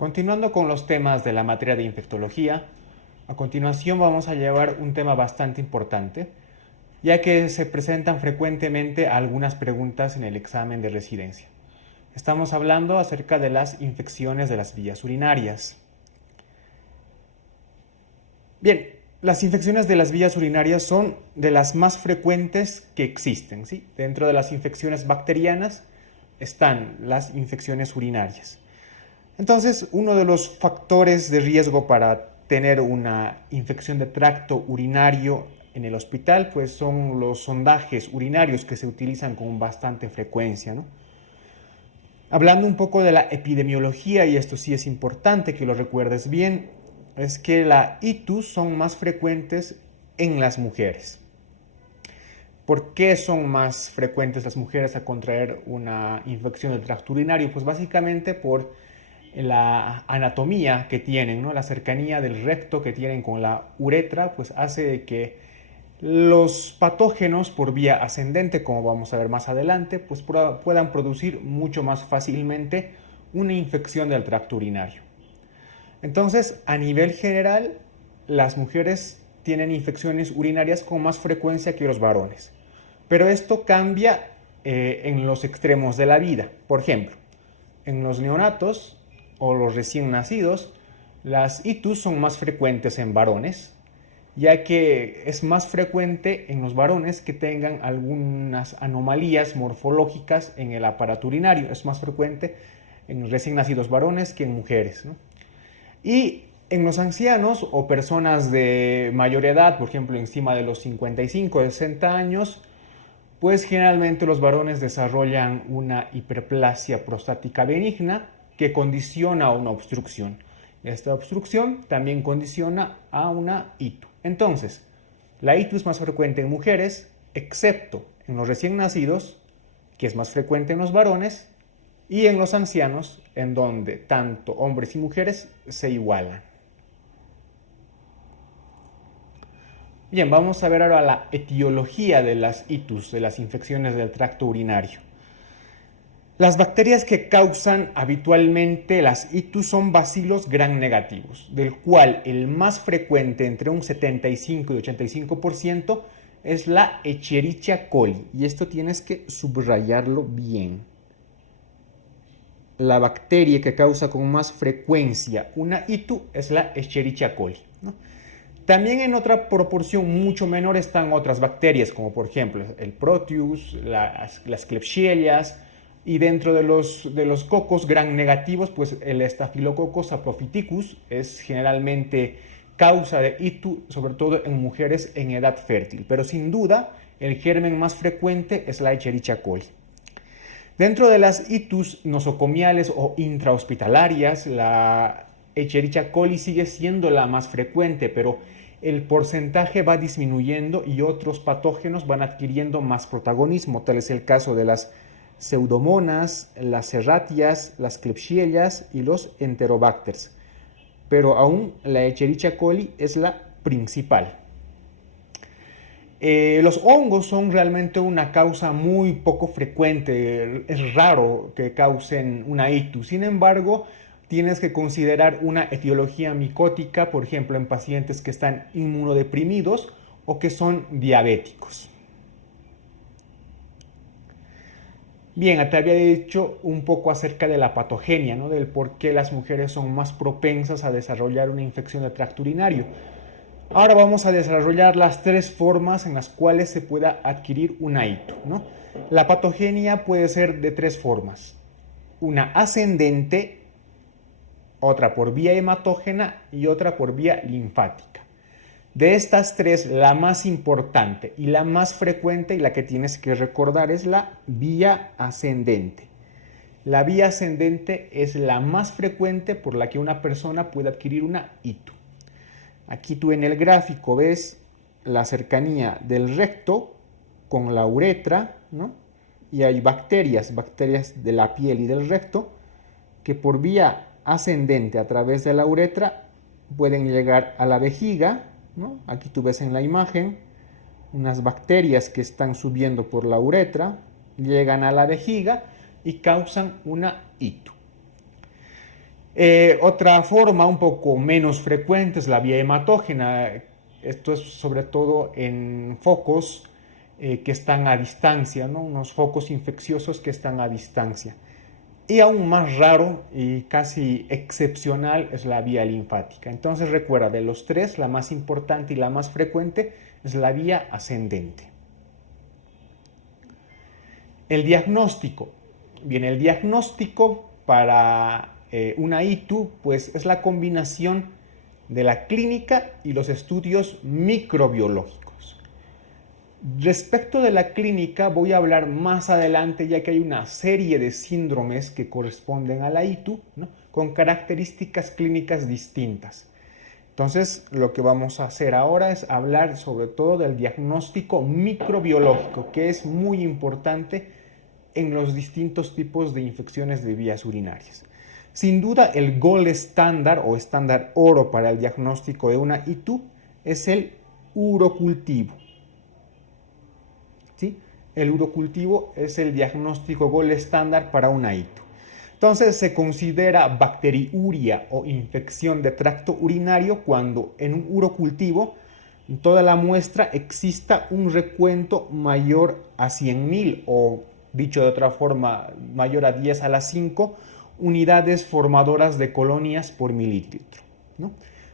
Continuando con los temas de la materia de infectología, a continuación vamos a llevar un tema bastante importante, ya que se presentan frecuentemente algunas preguntas en el examen de residencia. Estamos hablando acerca de las infecciones de las vías urinarias. Bien, las infecciones de las vías urinarias son de las más frecuentes que existen, ¿sí? Dentro de las infecciones bacterianas están las infecciones urinarias. Entonces, uno de los factores de riesgo para tener una infección de tracto urinario en el hospital, pues son los sondajes urinarios que se utilizan con bastante frecuencia, ¿no? Hablando un poco de la epidemiología, y esto sí es importante que lo recuerdes bien, es que la ITUs son más frecuentes en las mujeres. ¿Por qué son más frecuentes las mujeres a contraer una infección del tracto urinario? Pues básicamente por la anatomía que tienen, ¿no? La cercanía del recto que tienen con la uretra, pues hace que los patógenos por vía ascendente, como vamos a ver más adelante, pues puedan producir mucho más fácilmente una infección del tracto urinario. Entonces, a nivel general, las mujeres tienen infecciones urinarias con más frecuencia que los varones. Pero esto cambia en los extremos de la vida. Por ejemplo, en los neonatos o los recién nacidos, las ITUs son más frecuentes en varones, ya que es más frecuente en los varones que tengan algunas anomalías morfológicas en el aparato urinario. Es más frecuente en recién nacidos varones que en mujeres, ¿no? Y en los ancianos o personas de mayor edad, por ejemplo, encima de los 55 o 60 años, pues generalmente los varones desarrollan una hiperplasia prostática benigna que condiciona a una obstrucción. Esta obstrucción también condiciona a una ITU. Entonces, la ITU es más frecuente en mujeres, excepto en los recién nacidos, que es más frecuente en los varones, y en los ancianos, en donde tanto hombres y mujeres se igualan. Bien, vamos a ver ahora la etiología de las ITUs, de las infecciones del tracto urinario. Las bacterias que causan habitualmente las ITUs son bacilos gram negativos, del cual el más frecuente, entre un 75 y 85%, es la Escherichia coli. Y esto tienes que subrayarlo bien. La bacteria que causa con más frecuencia una ITU es la Escherichia coli, ¿no? También en otra proporción mucho menor están otras bacterias, como por ejemplo el Proteus, las Klebsiellas, y dentro de los cocos gram negativos, pues el Staphylococcus apophyticus es generalmente causa de ITU, sobre todo en mujeres en edad fértil. Pero sin duda, el germen más frecuente es la Escherichia coli. Dentro de las ITUs nosocomiales o intrahospitalarias, la Escherichia coli sigue siendo la más frecuente, pero el porcentaje va disminuyendo y otros patógenos van adquiriendo más protagonismo. Tal es el caso de las Pseudomonas, las Serratias, las Klebsiellas y los Enterobacters. Pero aún la Escherichia coli es la principal. Los hongos son realmente una causa muy poco frecuente, es raro que causen una ITU. Sin embargo, tienes que considerar una etiología micótica, por ejemplo, en pacientes que están inmunodeprimidos o que son diabéticos. Bien, te había dicho un poco acerca de la patogenia, ¿no? Del por qué las mujeres son más propensas a desarrollar una infección del tracto urinario. Ahora vamos a desarrollar las tres formas en las cuales se pueda adquirir una ITU, ¿no? La patogenia puede ser de tres formas: una ascendente, otra por vía hematógena y otra por vía linfática. De estas tres, la más importante y la más frecuente y la que tienes que recordar es la vía ascendente. La vía ascendente es la más frecuente por la que una persona puede adquirir una ITU. Aquí tú en el gráfico ves la cercanía del recto con la uretra, ¿no? Y hay bacterias de la piel y del recto que por vía ascendente a través de la uretra pueden llegar a la vejiga, ¿no? Aquí tú ves en la imagen unas bacterias que están subiendo por la uretra, llegan a la vejiga y causan una ITU. Otra forma un poco menos frecuente es la vía hematógena. Esto es sobre todo en focos que están a distancia, ¿no? Unos focos infecciosos que están a distancia. Y aún más raro y casi excepcional es la vía linfática. Entonces recuerda, de los tres, la más importante y la más frecuente es la vía ascendente. El diagnóstico. Bien, el diagnóstico para una ITU pues es la combinación de la clínica y los estudios microbiológicos. Respecto de la clínica voy a hablar más adelante, ya que hay una serie de síndromes que corresponden a la ITU, ¿no? Con características clínicas distintas. Entonces, lo que vamos a hacer ahora es hablar sobre todo del diagnóstico microbiológico, que es muy importante en los distintos tipos de infecciones de vías urinarias. Sin duda, el gold estándar o estándar oro para el diagnóstico de una ITU es el urocultivo. ¿Sí? El urocultivo es el diagnóstico gold estándar para una ITU. Entonces se considera bacteriuria o infección de tracto urinario cuando en un urocultivo en toda la muestra exista un recuento mayor a 100.000 o, dicho de otra forma, mayor a 10 a la 5 unidades formadoras de colonias por mililitro, ¿no?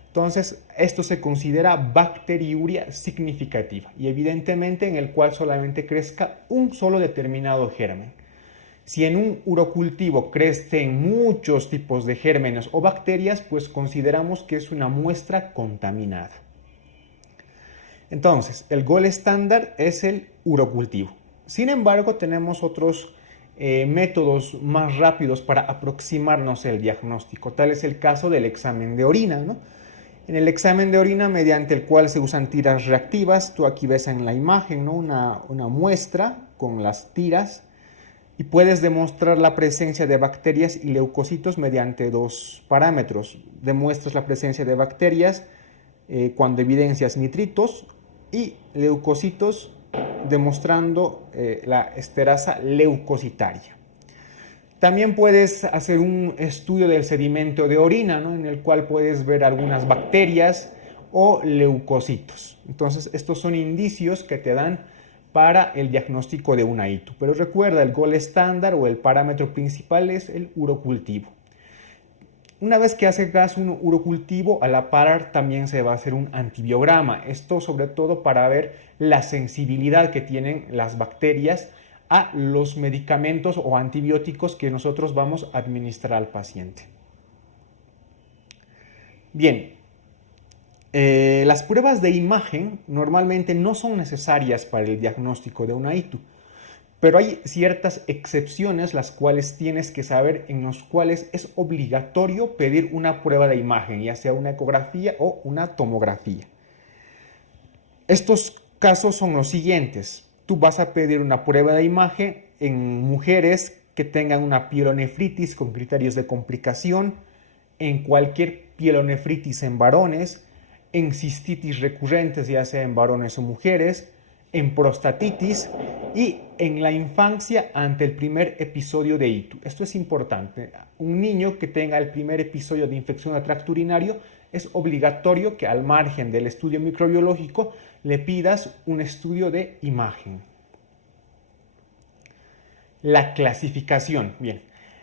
Entonces, esto se considera bacteriuria significativa y evidentemente en el cual solamente crezca un solo determinado germen. Si en un urocultivo crecen muchos tipos de gérmenes o bacterias, pues consideramos que es una muestra contaminada. Entonces, el gold estándar es el urocultivo. Sin embargo, tenemos otros métodos más rápidos para aproximarnos al diagnóstico. Tal es el caso del examen de orina, ¿no? En el examen de orina, mediante el cual se usan tiras reactivas, tú aquí ves en la imagen, ¿no? una muestra con las tiras y puedes demostrar la presencia de bacterias y leucocitos mediante dos parámetros. Demuestras la presencia de bacterias cuando evidencias nitritos y leucocitos demostrando la esterasa leucocitaria. También puedes hacer un estudio del sedimento de orina, ¿no? En el cual puedes ver algunas bacterias o leucocitos. Entonces, estos son indicios que te dan para el diagnóstico de una ITU. Pero recuerda, el gold estándar o el parámetro principal es el urocultivo. Una vez que hagas un urocultivo, a la par también se va a hacer un antibiograma. Esto sobre todo para ver la sensibilidad que tienen las bacterias a los medicamentos o antibióticos que nosotros vamos a administrar al paciente. Bien, las pruebas de imagen normalmente no son necesarias para el diagnóstico de una ITU, pero hay ciertas excepciones las cuales tienes que saber, en los cuales es obligatorio pedir una prueba de imagen, ya sea una ecografía o una tomografía. Estos casos son los siguientes. Tú vas a pedir una prueba de imagen en mujeres que tengan una pielonefritis con criterios de complicación, en cualquier pielonefritis en varones, en cistitis recurrentes, ya sea en varones o mujeres, en prostatitis y en la infancia ante el primer episodio de ITU. Esto es importante. Un niño que tenga el primer episodio de infección de tracto urinario es obligatorio que al margen del estudio microbiológico le pidas un estudio de imagen. La clasificación. Bien,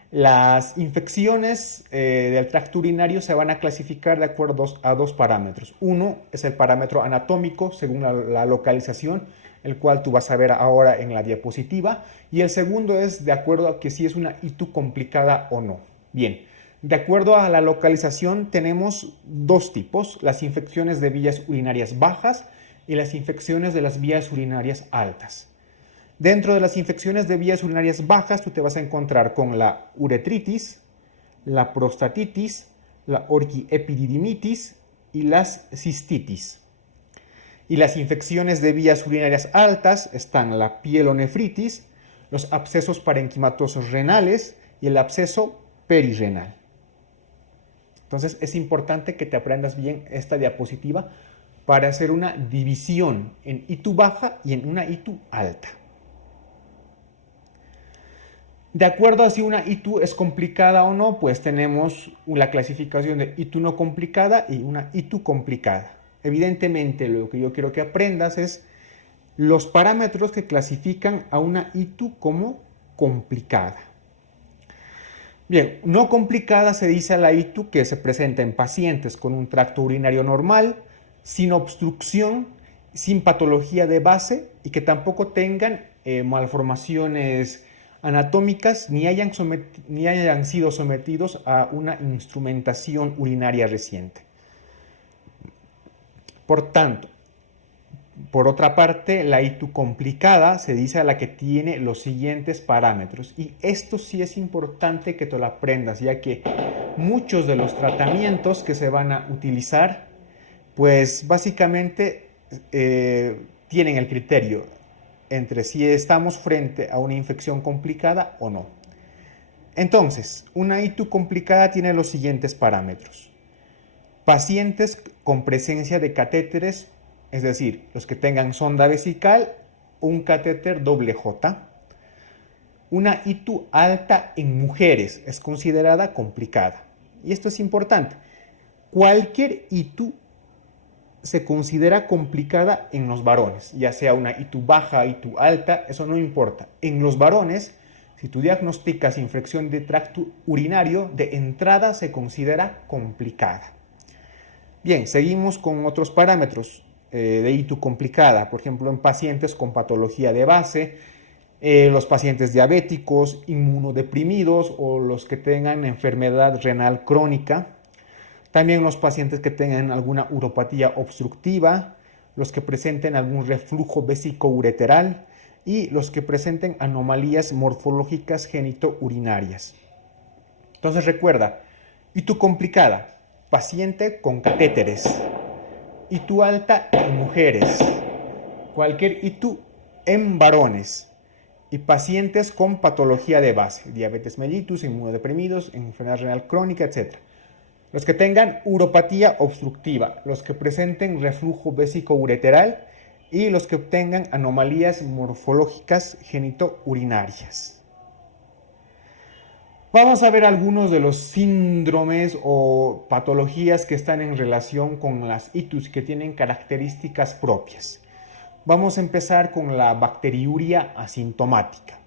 las infecciones del tracto urinario se van a clasificar de acuerdo a dos parámetros. Uno es el parámetro anatómico según la localización, el cual tú vas a ver ahora en la diapositiva. Y el segundo es de acuerdo a que si es una ITU complicada o no. Bien, de acuerdo a la localización tenemos dos tipos, las infecciones de vías urinarias bajas y las infecciones de las vías urinarias altas. Dentro de las infecciones de vías urinarias bajas, tú te vas a encontrar con la uretritis, la prostatitis, la orquiepididimitis y las cistitis. Y las infecciones de vías urinarias altas están la pielonefritis, los abscesos parenquimatosos renales y el absceso perirrenal. Entonces es importante que te aprendas bien esta diapositiva para hacer una división en ITU baja y en una ITU alta. De acuerdo a si una ITU es complicada o no, pues tenemos la clasificación de ITU no complicada y una ITU complicada. Evidentemente, lo que yo quiero que aprendas es los parámetros que clasifican a una ITU como complicada. Bien, no complicada se dice a la ITU que se presenta en pacientes con un tracto urinario normal, sin obstrucción, sin patología de base y que tampoco tengan malformaciones anatómicas ni hayan sido sometidos a una instrumentación urinaria reciente. Por tanto, por otra parte, la ITU complicada se dice a la que tiene los siguientes parámetros. Y esto sí es importante que te lo aprendas, ya que muchos de los tratamientos que se van a utilizar, pues básicamente tienen el criterio entre si estamos frente a una infección complicada o no. Entonces, una ITU complicada tiene los siguientes parámetros. Pacientes con presencia de catéteres, es decir, los que tengan sonda vesical, un catéter doble J. Una ITU alta en mujeres es considerada complicada. Y esto es importante. Cualquier ITU se considera complicada en los varones, ya sea una ITU baja, ITU alta, eso no importa. En los varones, si tú diagnosticas infección de tracto urinario, de entrada se considera complicada. Bien, seguimos con otros parámetros de ITU complicada, por ejemplo, en pacientes con patología de base, los pacientes diabéticos, inmunodeprimidos o los que tengan enfermedad renal crónica. También los pacientes que tengan alguna uropatía obstructiva, los que presenten algún reflujo vesicoureteral y los que presenten anomalías morfológicas genitourinarias. Entonces recuerda, ITU complicada, paciente con catéteres. ITU alta en mujeres. Cualquier ITU en varones. Y pacientes con patología de base, diabetes mellitus, inmunodeprimidos, enfermedad renal crónica, etc. Los que tengan uropatía obstructiva, los que presenten reflujo vesicoureteral y los que tengan anomalías morfológicas genitourinarias. Vamos a ver algunos de los síndromes o patologías que están en relación con las ITUs que tienen características propias. Vamos a empezar con la bacteriuria asintomática.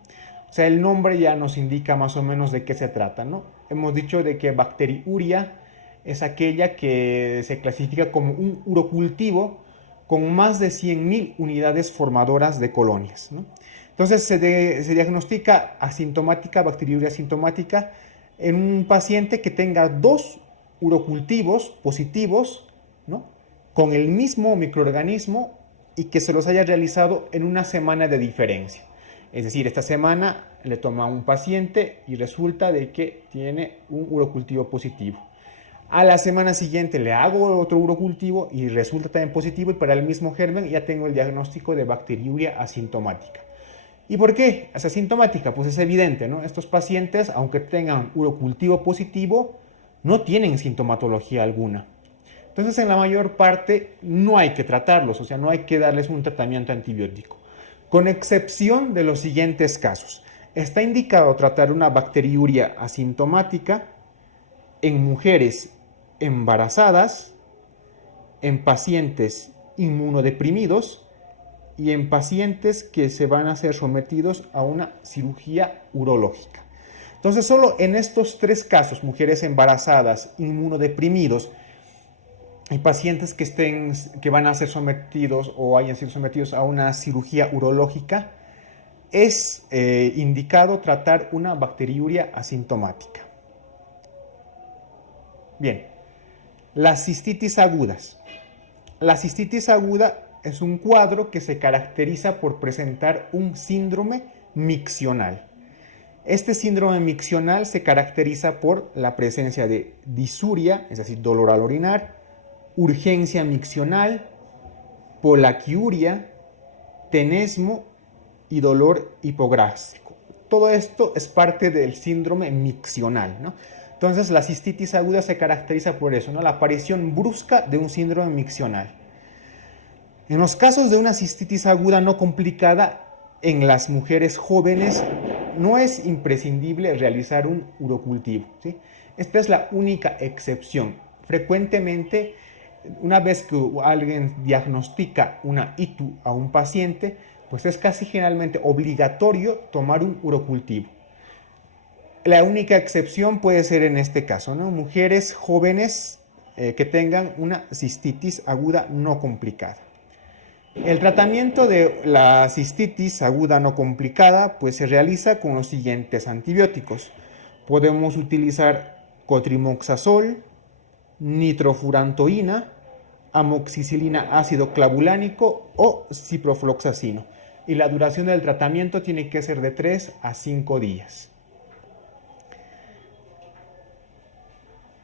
O sea, el nombre ya nos indica más o menos de qué se trata, ¿no? Hemos dicho de que bacteriuria es aquella que se clasifica como un urocultivo con más de 100.000 unidades formadoras de colonias, ¿no? Entonces se diagnostica asintomática, bacteriuria asintomática, en un paciente que tenga 2 urocultivos positivos, ¿no?, con el mismo microorganismo y que se los haya realizado en una semana de diferencia. Es decir, esta semana le toma a un paciente y resulta de que tiene un urocultivo positivo. A la semana siguiente le hago otro urocultivo y resulta también positivo y para el mismo germen ya tengo el diagnóstico de bacteriuria asintomática. ¿Y por qué es asintomática? Pues es evidente, ¿no? Estos pacientes, aunque tengan urocultivo positivo, no tienen sintomatología alguna. Entonces, en la mayor parte no hay que tratarlos, o sea, no hay que darles un tratamiento antibiótico. Con excepción de los siguientes casos. Está indicado tratar una bacteriuria asintomática en mujeres embarazadas, en pacientes inmunodeprimidos y en pacientes que se van a ser sometidos a una cirugía urológica. Entonces, solo en estos 3 casos, mujeres embarazadas, inmunodeprimidos y pacientes que van a ser sometidos o hayan sido sometidos a una cirugía urológica, es indicado tratar una bacteriuria asintomática. Bien, las cistitis agudas. La cistitis aguda es un cuadro que se caracteriza por presentar un síndrome miccional. Este síndrome miccional se caracteriza por la presencia de disuria, es decir, dolor al orinar, urgencia miccional, polaquiuria, tenesmo y dolor hipogástrico. Todo esto es parte del síndrome miccional, ¿no? Entonces, la cistitis aguda se caracteriza por eso, ¿no?, la aparición brusca de un síndrome miccional. En los casos de una cistitis aguda no complicada, en las mujeres jóvenes no es imprescindible realizar un urocultivo, ¿sí? Esta es la única excepción. Frecuentemente, una vez que alguien diagnostica una ITU a un paciente, pues es casi generalmente obligatorio tomar un urocultivo. La única excepción puede ser en este caso, ¿no? Mujeres jóvenes que tengan una cistitis aguda no complicada. El tratamiento de la cistitis aguda no complicada pues se realiza con los siguientes antibióticos. Podemos utilizar cotrimoxazol, nitrofurantoína, amoxicilina ácido clavulánico o ciprofloxacino. Y la duración del tratamiento tiene que ser de 3 a 5 días.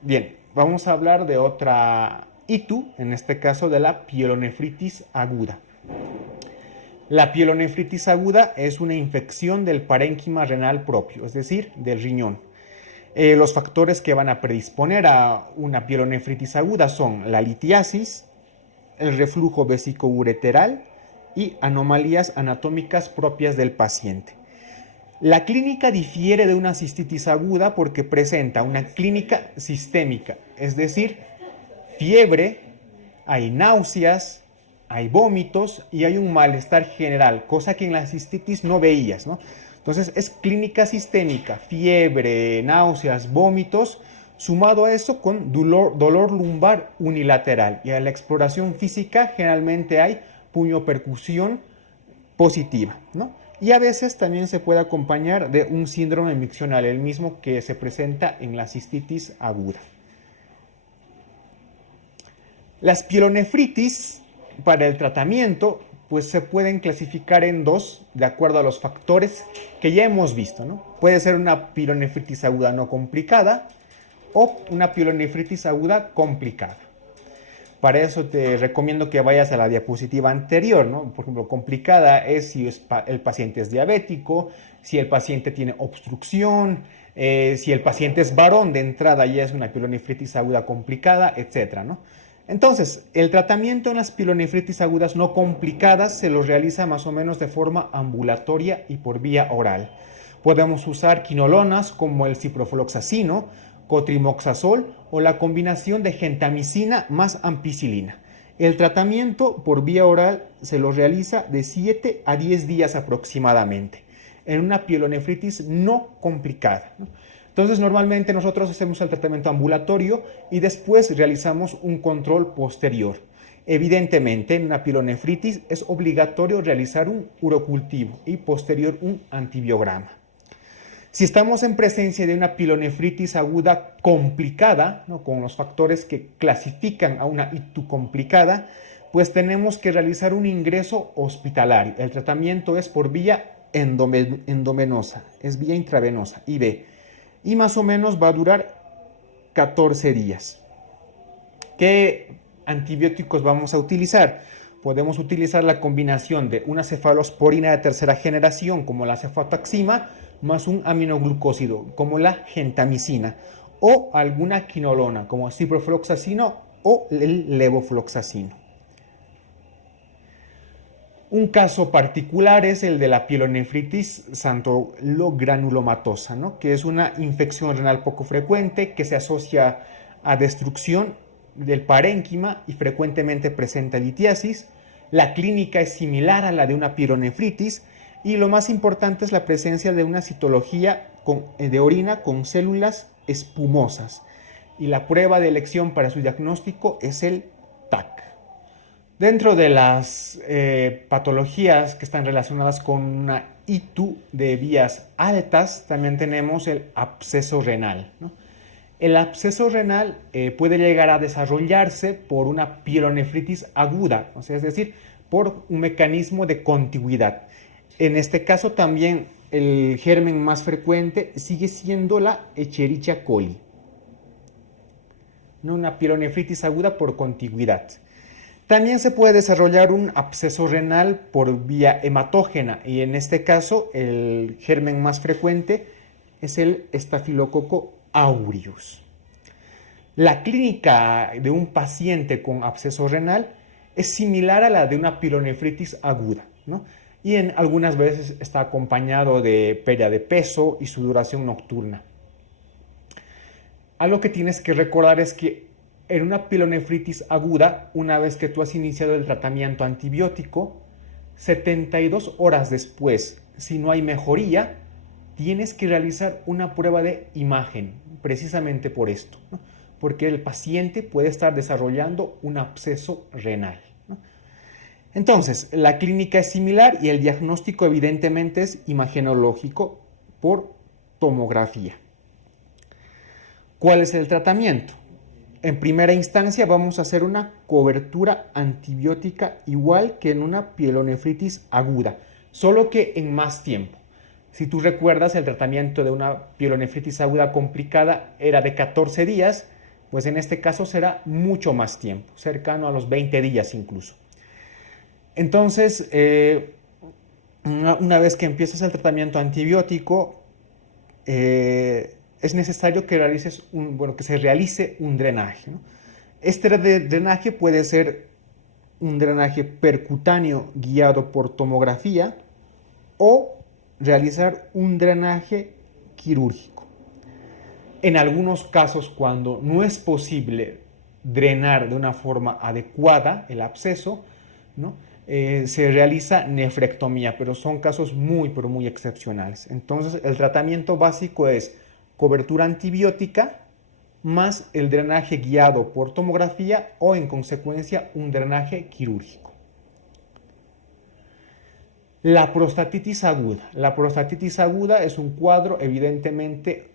Bien, vamos a hablar de otra ITU, en este caso de la pielonefritis aguda. La pielonefritis aguda es una infección del parénquima renal propio, es decir, del riñón. Los factores que van a predisponer a una pielonefritis aguda son la litiasis, el reflujo vesicoureteral y anomalías anatómicas propias del paciente. La clínica difiere de una cistitis aguda porque presenta una clínica sistémica, es decir, fiebre, hay náuseas, hay vómitos y hay un malestar general, cosa que en la cistitis no veías, ¿no? Entonces es clínica sistémica, fiebre, náuseas, vómitos, sumado a eso con dolor lumbar unilateral. Y a la exploración física generalmente hay puñopercusión positiva, ¿no? Y a veces también se puede acompañar de un síndrome miccional, el mismo que se presenta en la cistitis aguda. Las pielonefritis para el tratamiento pues se pueden clasificar en dos de acuerdo a los factores que ya hemos visto, ¿no? Puede ser una pielonefritis aguda no complicada o una pielonefritis aguda complicada. Para eso te recomiendo que vayas a la diapositiva anterior, ¿no? Por ejemplo, complicada es si el paciente es diabético, si el paciente tiene obstrucción, si el paciente es varón de entrada ya es una pielonefritis aguda complicada, etcétera, ¿no? Entonces, el tratamiento en las pielonefritis agudas no complicadas se lo realiza más o menos de forma ambulatoria y por vía oral. Podemos usar quinolonas como el ciprofloxacino, cotrimoxazol o la combinación de gentamicina más ampicilina. El tratamiento por vía oral se lo realiza de 7 a 10 días aproximadamente en una pielonefritis no complicada, ¿no? Entonces, normalmente nosotros hacemos el tratamiento ambulatorio y después realizamos un control posterior. Evidentemente, en una pielonefritis es obligatorio realizar un urocultivo y posterior un antibiograma. Si estamos en presencia de una pielonefritis aguda complicada, ¿no?, con los factores que clasifican a una ITU complicada, pues tenemos que realizar un ingreso hospitalario. El tratamiento es por vía endovenosa, es vía intravenosa, IV. Y más o menos va a durar 14 días. ¿Qué antibióticos vamos a utilizar? Podemos utilizar la combinación de una cefalosporina de tercera generación como la cefotaxima más un aminoglucósido como la gentamicina o alguna quinolona como ciprofloxacino o el levofloxacino. Un caso particular es el de la pielonefritis xantologranulomatosa, ¿no?, que es una infección renal poco frecuente que se asocia a destrucción del parénquima y frecuentemente presenta litiasis. La clínica es similar a la de una pielonefritis y lo más importante es la presencia de una citología de orina con células espumosas. Y la prueba de elección para su diagnóstico es el TAC. Dentro de las patologías que están relacionadas con una ITU de vías altas, también tenemos el absceso renal, ¿no? El absceso renal puede llegar a desarrollarse por una pielonefritis aguda, o sea, es decir, por un mecanismo de contigüidad. En este caso también el germen más frecuente sigue siendo la Escherichia coli, ¿no?, una pielonefritis aguda por contigüidad. También se puede desarrollar un absceso renal por vía hematógena y en este caso el germen más frecuente es el Staphylococcus aureus. La clínica de un paciente con absceso renal es similar a la de una pielonefritis aguda, ¿no? y en algunas veces está acompañado de pérdida de peso y sudoración nocturna. Algo que tienes que recordar es que en una pielonefritis aguda, una vez que tú has iniciado el tratamiento antibiótico, 72 horas después, si no hay mejoría, tienes que realizar una prueba de imagen, precisamente por esto, ¿no? Porque el paciente puede estar desarrollando un absceso renal, ¿no? Entonces, la clínica es similar y el diagnóstico evidentemente es imagenológico por tomografía. ¿Cuál es el tratamiento? En primera instancia vamos a hacer una cobertura antibiótica igual que en una pielonefritis aguda, solo que en más tiempo. Si tú recuerdas, el tratamiento de una pielonefritis aguda complicada era de 14 días, pues en este caso será mucho más tiempo, cercano a los 20 días incluso. Entonces, una vez que empiezas el tratamiento antibiótico, es necesario que se realice un drenaje, ¿no? Este drenaje puede ser un drenaje percutáneo guiado por tomografía o realizar un drenaje quirúrgico. En algunos casos, cuando no es posible drenar de una forma adecuada el absceso, ¿no? Se realiza nefrectomía, pero son casos pero muy excepcionales. Entonces, el tratamiento básico es cobertura antibiótica más el drenaje guiado por tomografía o, en consecuencia, un drenaje quirúrgico. La prostatitis aguda. La prostatitis aguda es un cuadro evidentemente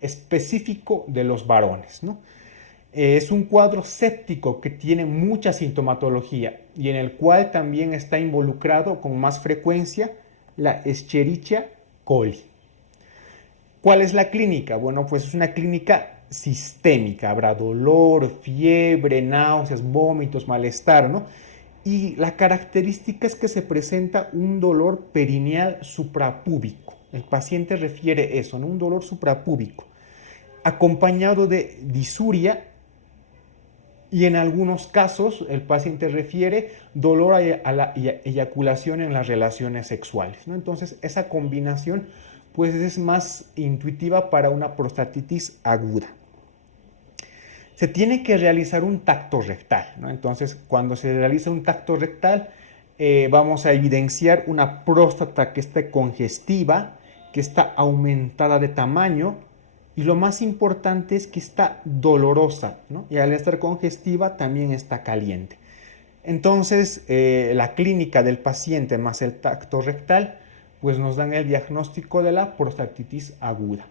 específico de los varones, ¿no? Es un cuadro séptico que tiene mucha sintomatología y en el cual también está involucrado con más frecuencia la Escherichia coli. ¿Cuál es la clínica? Bueno, pues es una clínica sistémica. Habrá dolor, fiebre, náuseas, vómitos, malestar, ¿no? Y la característica es que se presenta un dolor perineal suprapúbico. El paciente refiere eso, ¿no? Un dolor suprapúbico, acompañado de disuria, y en algunos casos el paciente refiere dolor a la eyaculación en las relaciones sexuales, ¿no? Entonces, esa combinación pues es más intuitiva para una prostatitis aguda. Se tiene que realizar un tacto rectal, ¿no? Entonces, cuando se realiza un tacto rectal, vamos a evidenciar una próstata que está congestiva, que está aumentada de tamaño, y lo más importante es que está dolorosa, ¿no? Y al estar congestiva también está caliente. Entonces, la clínica del paciente más el tacto rectal, pues nos dan el diagnóstico de la prostatitis aguda.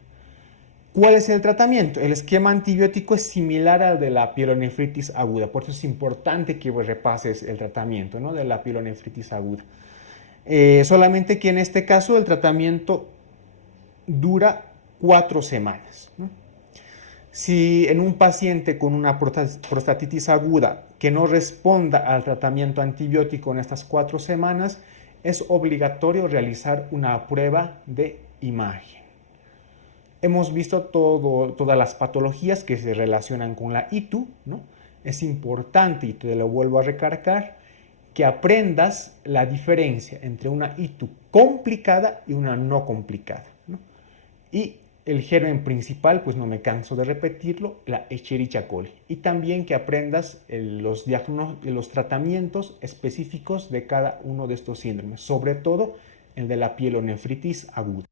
¿Cuál es el tratamiento? El esquema antibiótico es similar al de la pielonefritis aguda, por eso es importante que repases el tratamiento, ¿no?, de la pielonefritis aguda. Solamente que en este caso el tratamiento dura 4 semanas, ¿no? Si en un paciente con una prostatitis aguda que no responda al tratamiento antibiótico en estas 4 semanas, es obligatorio realizar una prueba de imagen. Hemos visto todas las patologías que se relacionan con la ITU, ¿no? Es importante, y te lo vuelvo a recargar, que aprendas la diferencia entre una ITU complicada y una no complicada, ¿no? Y el germen principal, pues no me canso de repetirlo, la Escherichia coli. Y también que aprendas los tratamientos específicos de cada uno de estos síndromes, sobre todo el de la pielonefritis aguda.